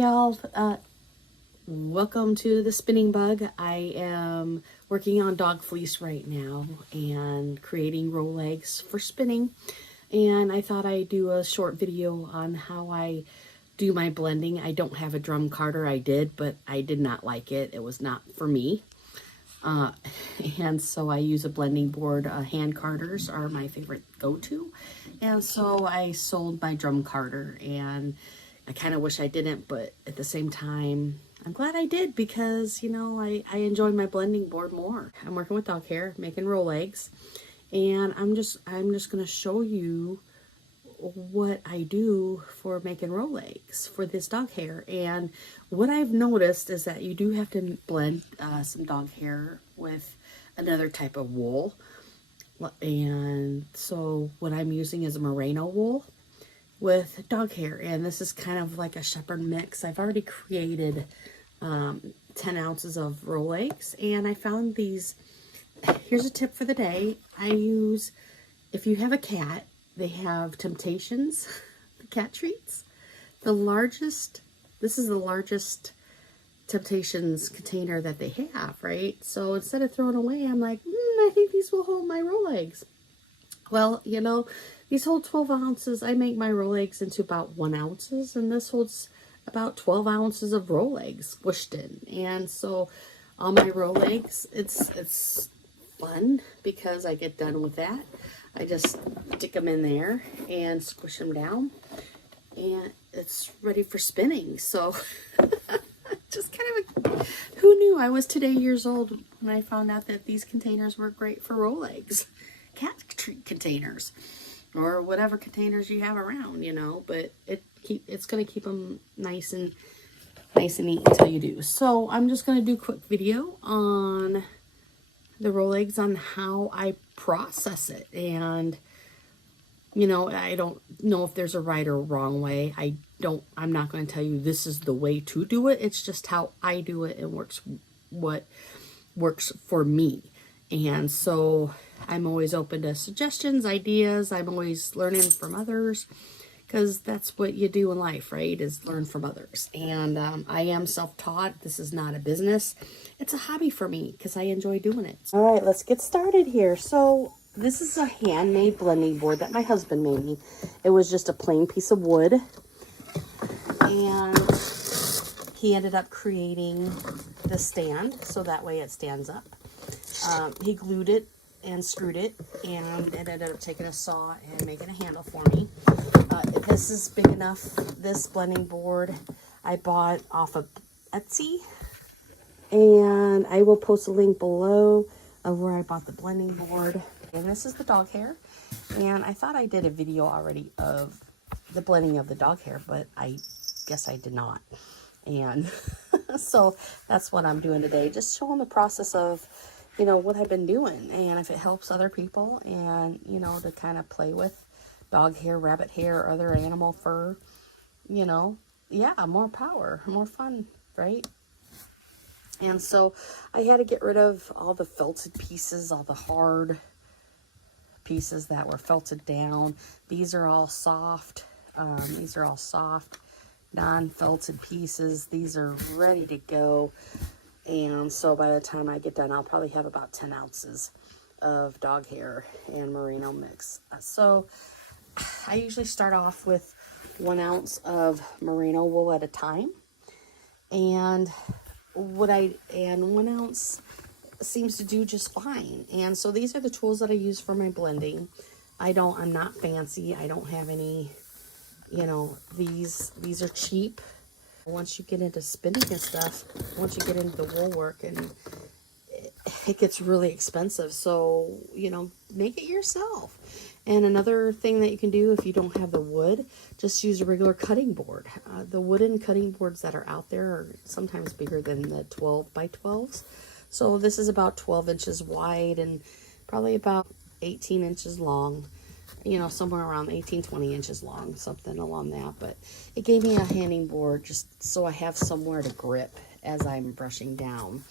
y'all, welcome to the Spinning Bug. I am working on dog fleece right now and creating roll legs for spinning, and I thought I'd do a short video on how I do my blending. I don't have a drum carder. I did, but I did not like it. It was not for me. And so I use a blending board. Hand carders are my favorite go-to, and so I sold my drum carder, and I kind of wish I didn't, but at the same time I'm glad I did, because you know I enjoy my blending board more. I'm working with dog hair, making roll legs, and I'm just gonna show you what I do for making roll legs for this dog hair. And what I've noticed is that you do have to blend some dog hair with another type of wool, and so what I'm using is a merino wool with dog hair, and this is kind of like a shepherd mix. I've already created 10 ounces of roll legs, and I found these. Here's a tip for the day. I use, if you have a cat, they have Temptations, the cat treats. This is the largest Temptations container that they have, right? So instead of throwing away, I'm like, I think these will hold my roll legs. Well, you know, these hold 12 ounces. I make my roll legs into about 1 ounces, and this holds about 12 ounces of roll legs squished in. And so all my roll legs, it's fun because I get done with that. I just stick them in there and squish them down, and it's ready for spinning. So just kind of, who knew? I was today years old when I found out that these containers were great for roll legs. Cat treat containers, or whatever containers you have around, you know, but it's going to keep them nice and neat until you do. So I'm just going to do a quick video on the roll legs, on how I process it. And you know, I don't know if there's a right or wrong way. I'm not going to tell you this is the way to do it. It's just how I do it, and what works for me. And so I'm always open to suggestions, ideas. I'm always learning from others, because that's what you do in life, right? Is learn from others. And I am self-taught. This is not a business. It's a hobby for me because I enjoy doing it. All right, let's get started here. So this is a handmade blending board that my husband made me. It was just a plain piece of wood, and he ended up creating the stand so that way it stands up. He glued it and screwed it, and it ended up taking a saw and making a handle for me. This is big enough. This blending board I bought off of Etsy, and I will post a link below of where I bought the blending board. And this is the dog hair, and I thought I did a video already of the blending of the dog hair, but I guess I did not. And so that's what I'm doing today, just showing the process of, you know, what I've been doing, and if it helps other people, and you know, to kind of play with dog hair, rabbit hair, other animal fur, you know, yeah, more power, more fun, right? And so I had to get rid of all the felted pieces, all the hard pieces that were felted down. These are all soft. Non-felted pieces. These are ready to go. And so by the time I get done, I'll probably have about 10 ounces of dog hair and merino mix. So I usually start off with 1 ounce of merino wool at a time. And 1 ounce seems to do just fine. And so these are the tools that I use for my blending. I'm not fancy. I don't have any, you know, these are cheap. Once you get into spinning and stuff, once you get into the wool work, and it gets really expensive. So, you know, make it yourself. And another thing that you can do if you don't have the wood, just use a regular cutting board. The wooden cutting boards that are out there are sometimes bigger than the 12 by 12s. So this is about 12 inches wide and probably about 18 inches long. You know, somewhere around 18, 20 inches long, something along that. But it gave me a handing board just so I have somewhere to grip as I'm brushing down.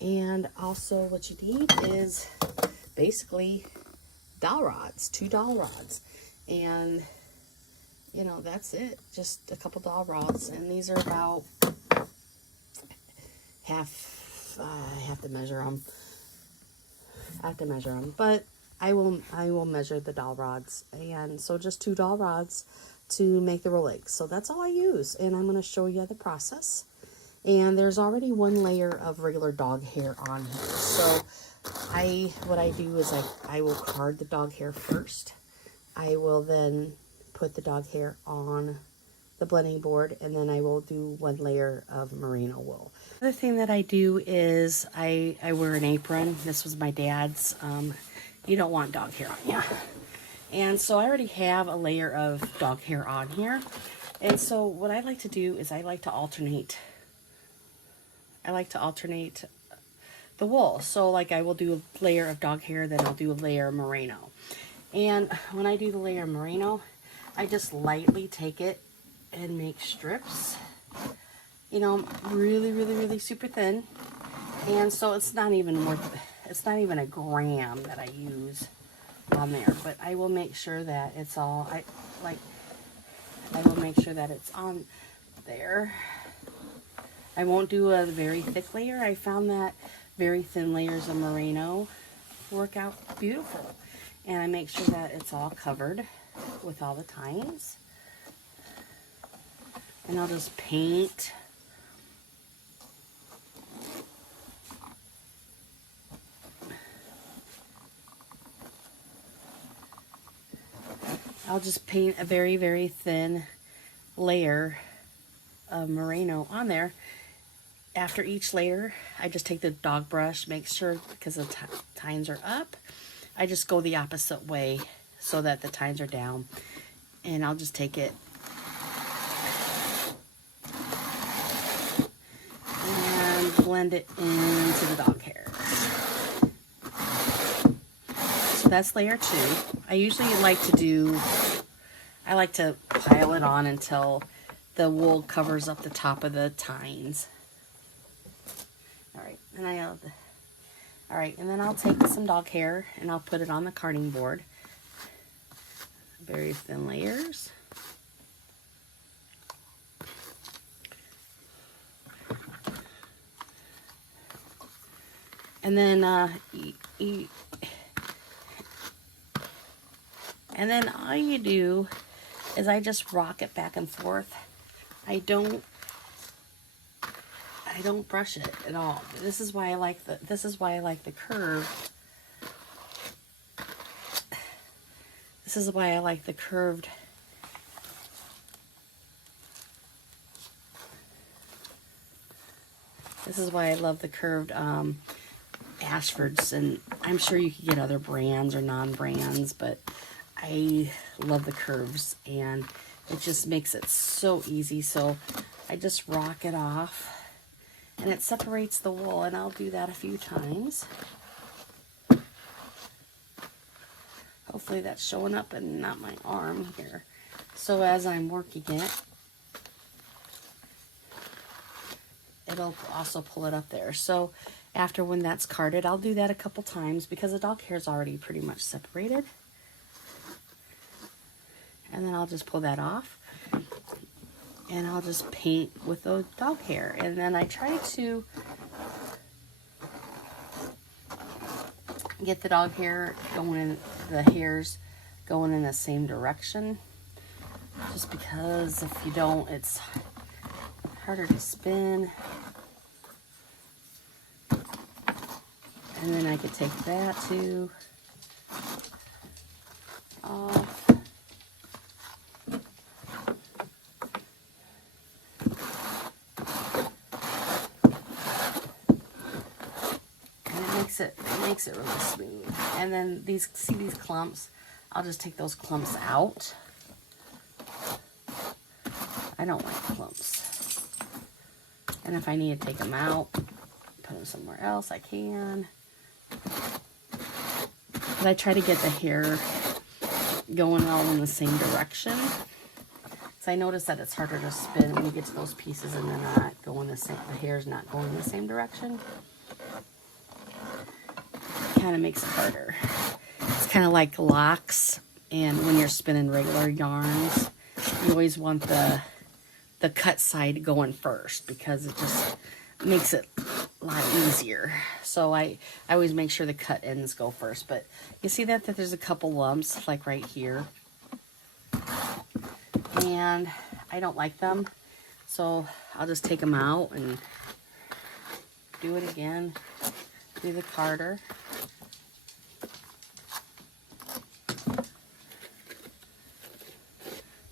And also what you need is basically dowel rods, 2 dowel rods. And you know, that's it. Just a couple dowel rods, and these are about half. I have to measure them. But I will measure the dowel rods, and so just 2 dowel rods to make the roll legs. So that's all I use, and I'm going to show you the process. And there's already 1 layer of regular dog hair on here. So what I do is I will card the dog hair first. I will then put the dog hair on the blending board, and then I will do 1 layer of merino wool. Another thing that I do is I wear an apron. This was my dad's. You don't want dog hair on you. And so I already have a layer of dog hair on here. And so what I like to do is I like to alternate the wool. So like I will do a layer of dog hair, then I'll do a layer of merino. And when I do the layer of merino, I just lightly take it and make strips, you know, really, really, really super thin. And so it's not even a gram that I use on there, but I will make sure that it's all, I will make sure that it's on there. I won't do a very thick layer. I found that very thin layers of merino work out beautiful. And I make sure that it's all covered with all the tines. And I'll just paint. I'll just paint a very, very thin layer of merino on there. After each layer, I just take the dog brush, make sure, because the tines are up, I just go the opposite way so that the tines are down. And I'll just take it and blend it into the dog hair. So that's layer 2. I usually like to pile it on until the wool covers up the top of the tines. Alright, and then I'll take some dog hair and I'll put it on the carding board. Very thin layers. And then all you do is I just rock it back and forth. I don't brush it at all. This is why I like the curve. This is why I like the curved. This is why I love the curved Ashfords, and I'm sure you could get other brands or non-brands, but I love the curves, and it just makes it so easy. So I just rock it off, and it separates the wool, and I'll do that a few times. Hopefully that's showing up and not my arm here. So as I'm working it, it'll also pull it up there. So after when that's carded, I'll do that a couple times because the dog hair is already pretty much separated. And then I'll just pull that off. And I'll just paint with the dog hair. And then I try to get the dog hair going in, the hairs going in the same direction. Just because if you don't, it's harder to spin. And then I could take that too off. It makes it really smooth. And then these clumps, I'll just take those clumps out. I don't like clumps. And if I need to take them out, put them somewhere else, I can. But I try to get the hair going all in the same direction. So I notice that it's harder to spin when you get to those pieces and they're not going the same, the hair's not going in the same direction. Kind of makes it harder. It's kind of like locks, and when you're spinning regular yarns, you always want the cut side going first because it just makes it a lot easier. So I always make sure the cut ends go first. But you see that there's a couple lumps like right here. And I don't like them. So I'll just take them out and do it again. Do the carder.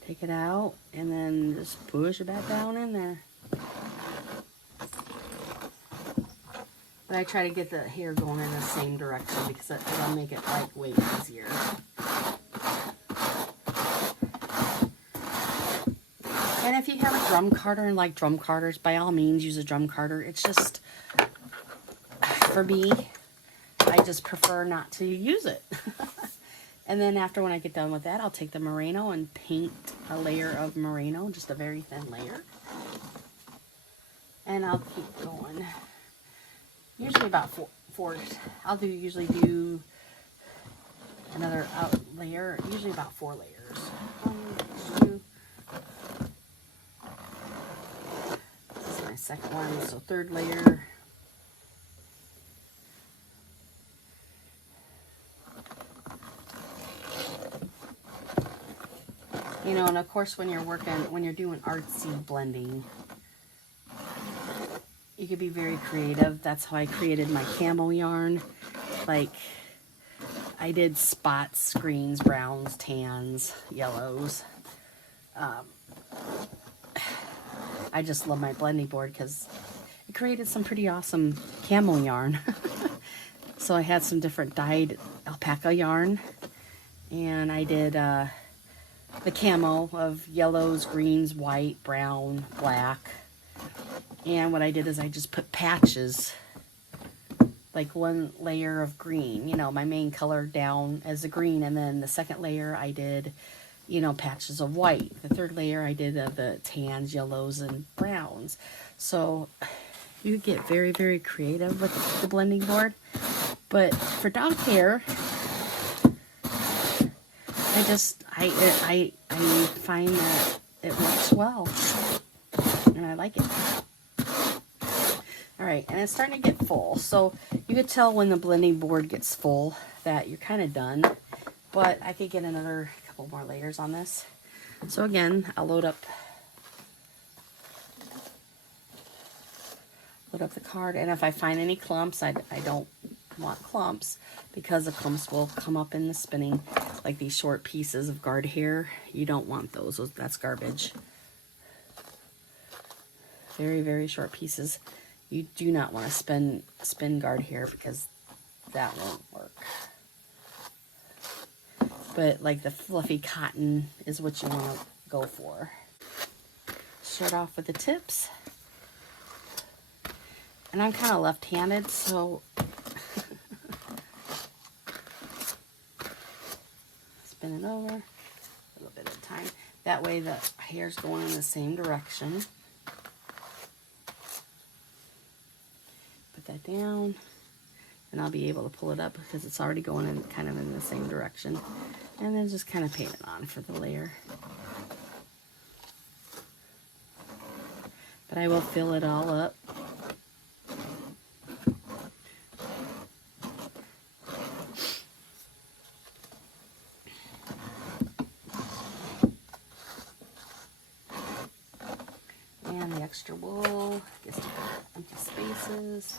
Take it out and then just push it back down in there. But I try to get the hair going in the same direction because it'll make it like way easier. And if you have a drum carder and like drum carders, by all means use a drum carder. It's just, for me, I just prefer not to use it. And then after when I get done with that, I'll take the Merino and paint a layer of Merino, just a very thin layer. And I'll keep going. Usually about four. I'll usually do another layer, usually about 4 layers. 1, 2. This is my second one, so 3rd layer. You know, and of course when you're doing artsy blending, you could be very creative. That's how I created my camo yarn. Like, I did spots, greens, browns, tans, yellows. I just love my blending board because it created some pretty awesome camo yarn. So I had some different dyed alpaca yarn. And I did the camo of yellows, greens, white, brown, black. And what I did is I just put patches, like 1 layer of green, you know, my main color down as a green. And then the 2nd layer I did, you know, patches of white. The 3rd layer I did the tans, yellows, and browns. So you get very, very creative with the blending board. But for dog hair, I find that it works well, and I like it. All right, and it's starting to get full, so you could tell when the blending board gets full that you're kind of done, but I could get another couple more layers on this. So again, I'll load up the card, and if I find any clumps, I don't want clumps because the clumps will come up in the spinning, like these short pieces of guard hair. You don't want those. That's garbage. Very, very short pieces. You do not want to spin guard hair because that won't work. But like the fluffy cotton is what you want to go for. Start off with the tips. And I'm kind of left-handed, so spin it over a little bit at a time. That way the hair's going in the same direction. Put that down, and I'll be able to pull it up because it's already going in kind of in the same direction. And then just kind of paint it on for the layer. But I will fill it all up. And the extra wool gets to empty spaces.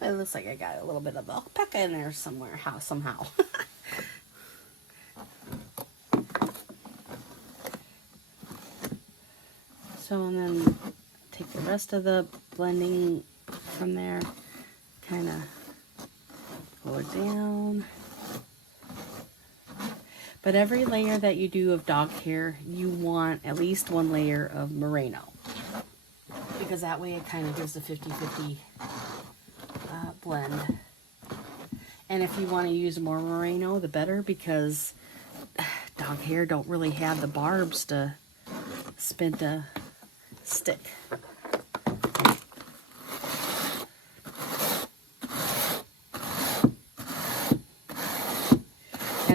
It looks like I got a little bit of alpaca in there somewhere, somehow. So, and then take the rest of the blending from there, kind of pull it down. But every layer that you do of dog hair, you want at least 1 layer of merino, because that way it kind of gives a 50-50 blend. And if you want to use more merino, the better, because dog hair don't really have the barbs to spin to stick.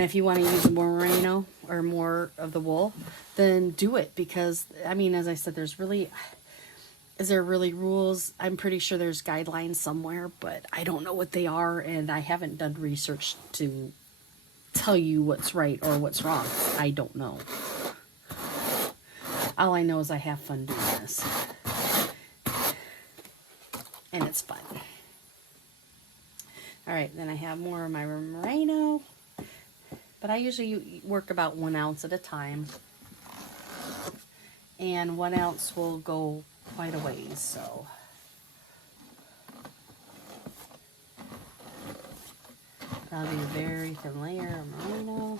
And if you want to use more merino or more of the wool, then do it, because, I mean, as I said, is there really rules? I'm pretty sure there's guidelines somewhere, but I don't know what they are, and I haven't done research to tell you what's right or what's wrong. I don't know. All I know is I have fun doing this. And it's fun. Alright, then I have more of my merino. But I usually work about 1 ounce at a time. And 1 ounce will go quite a ways, so. I'll do a very thin layer of merino.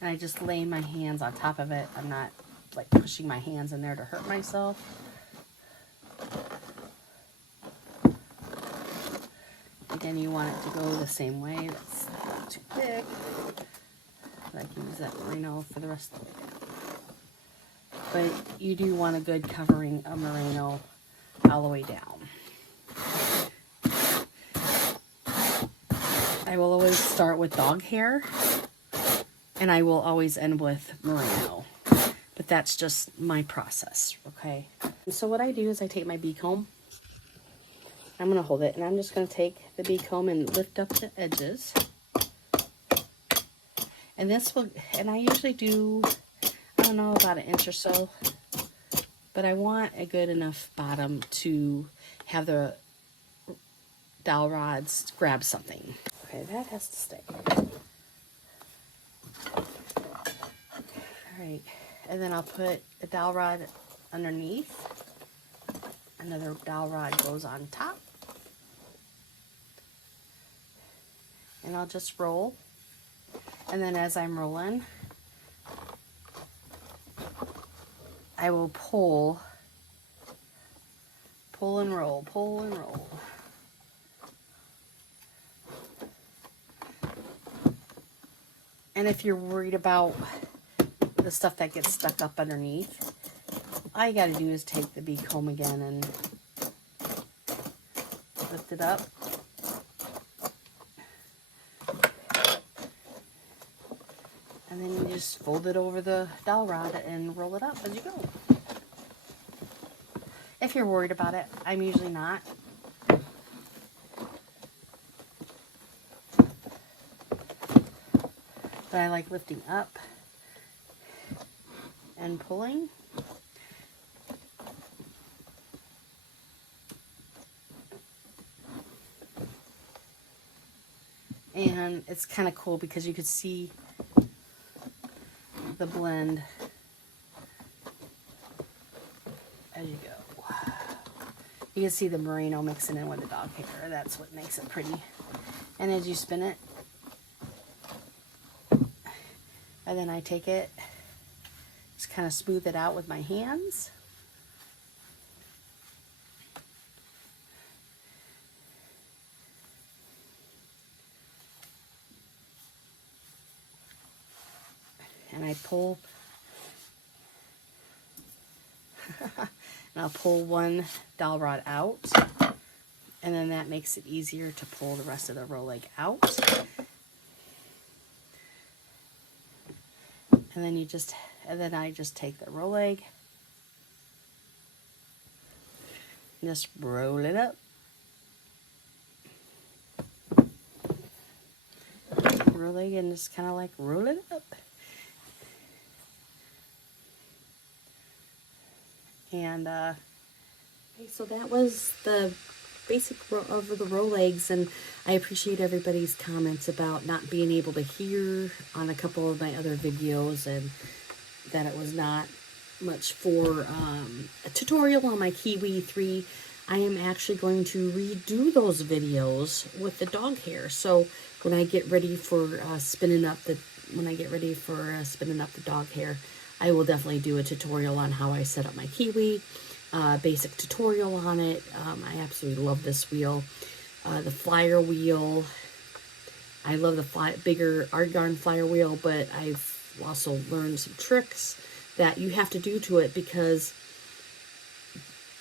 And I just lay my hands on top of it. I'm not like pushing my hands in there to hurt myself. Again, you want it to go the same way. That's not too thick. But I can use that merino for the rest of the way down. But you do want a good covering of merino all the way down. I will always start with dog hair, and I will always end with merino. But that's just my process, okay? And so what I do is I take my bee comb. I'm going to hold it, and I'm just going to take the bee comb and lift up the edges. And this will, and I usually do, I don't know, about 1 inch or so. But I want a good enough bottom to have the dowel rods grab something. Okay, that has to stay. Alright, and then I'll put a dowel rod underneath. Another dowel rod goes on top. And I'll just roll. And then as I'm rolling, I will pull and roll, pull and roll. And if you're worried about the stuff that gets stuck up underneath, all you got to do is take the bee comb again and lift it up. And then you just fold it over the dowel rod and roll it up as you go. If you're worried about it, I'm usually not. But I like lifting up and pulling. And it's kind of cool because you could see the blend as you go. You can see the merino mixing in with the dog hair. That's what makes it pretty. And as you spin it, and then I take it, just kind of smooth it out with my hands. And I pull, and I'll pull one dowel rod out, and then that makes it easier to pull the rest of the row leg out. And then I just take the row leg and just roll it up. Row leg and just kind of like roll it up. And okay, so that was the basic of the row legs, and I appreciate everybody's comments about not being able to hear on a couple of my other videos, and that it was not much for a tutorial on my Kiwi 3. I am actually going to redo those videos with the dog hair. So when I get ready for spinning up the dog hair, I will definitely do a tutorial on how I set up my Kiwi, basic tutorial on it. I absolutely love this wheel. The flyer wheel, I love the bigger Argan flyer wheel, but I've also learned some tricks that you have to do to it, because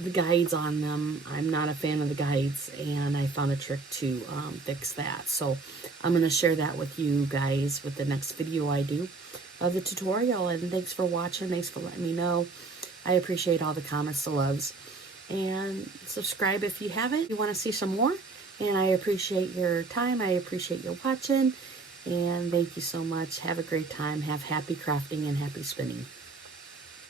the guides on them. I'm not a fan of the guides, and I found a trick to fix that. So I'm going to share that with you guys with the next video I do of the tutorial. And thanks for watching. Thanks for letting me know. I appreciate all the comments, the loves. And subscribe if you haven't. You want to see some more. And I appreciate your time. I appreciate your watching. And thank you so much. Have a great time. Have happy crafting and happy spinning.